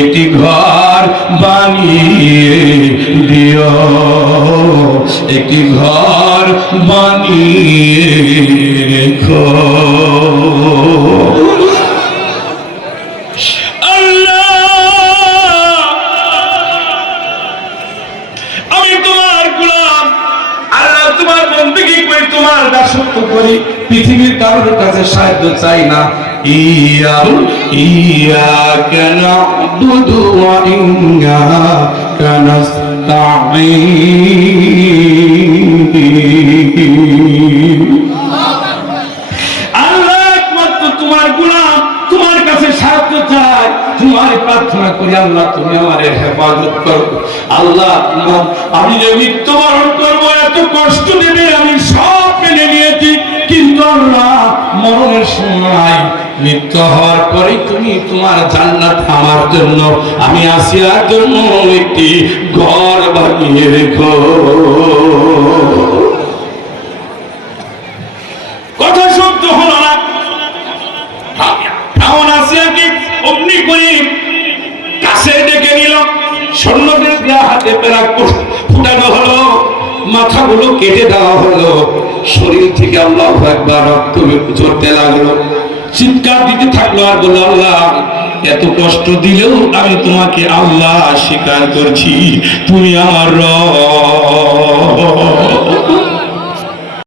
একটি ঘর বানিয়ে দিও, একটি ঘর বানিয়ে রেখো। তোমার দাসত্ব করি, পৃথিবীর কারোর কাছে সাহায্য চাই না। ইয়াকা না'বুদু ওয়া ইয়্যাকা নাস্তাঈন। আল্লাহ একমাত্র তোমার গোলাম, তোমার কাছে সাহায্য চাই, তোমার প্রার্থনা করি আল্লাহ তুমি আমার হেফাজত করো। আল্লাহ আমি যে মৃত্যুবরণ করবো, এত কষ্ট দেবে আমি সব মেনে নিয়েছি, কিন্তু আল্লাহ মরণের সময় মৃত্যু হওয়ার পরে তুমি তোমার জান্নাত আমার জন্য, আমি আসিয়ার জন্য একটি ঘর বানিয়ে রেখো। কথা শব্দ হলো না, এমন আসিয়াকে অমনি করে কাছে ডেকে নিল, সৈন্যদের দেয়া হাতে পেরাক ফুটানো হলো, মাথাগুলো কেটে দেওয়া হলো, শরীর থেকে আল্লাহু আকবার রক্ত ঝরতে লাগলো, চিৎকার দিতে থাকলো আর বলল, আল্লাহ এত কষ্ট দিলেও আমি তোমাকে আল্লাহ স্বীকার করছি, তুমি আমার রব।